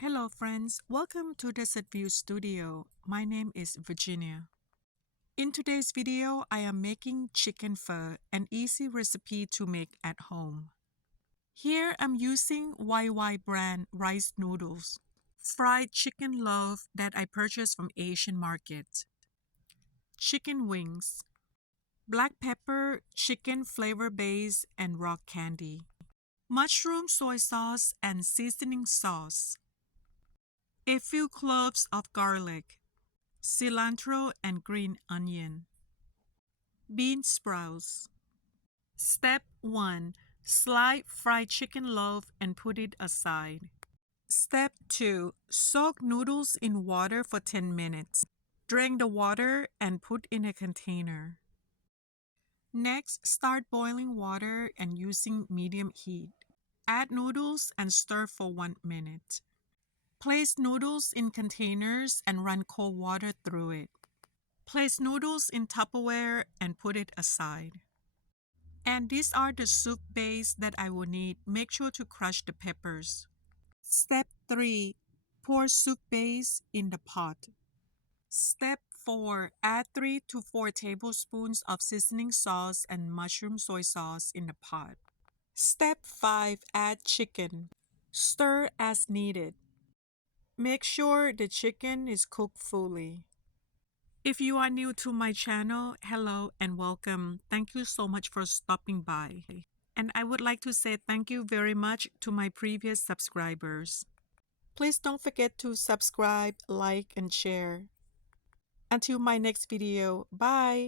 Hello, friends. Welcome to Desert View Studio. My name is Virginia. In today's video, I am making chicken pho, an easy recipe to make at home. Here, I'm using YY brand rice noodles, fried chicken loaf that I purchased from Asian market, chicken wings, black pepper, chicken flavor base, and rock candy, mushroom soy sauce and seasoning sauce, a few cloves of garlic, cilantro and green onion, bean sprouts. Step 1. Slide fried chicken loaf and put it aside. Step 2. Soak noodles in water for 10 minutes. Drain the water and put in a container. Next, start boiling water and using medium heat. Add noodles and stir for 1 minute. Place noodles in containers and run cold water through it. Place noodles in Tupperware and put it aside. And these are the soup base that I will need. Make sure to crush the peppers. Step 3. Pour soup base in the pot. Step 4. Add 3 to 4 tablespoons of seasoning sauce and mushroom soy sauce in the pot. Step 5. Add chicken. Stir as needed. Make sure the chicken is cooked fully. If you are new to my channel, hello and welcome. Thank you so much for stopping by. And I would like to say thank you very much to my previous subscribers. Please don't forget to subscribe, like, and share. Until my next video, bye!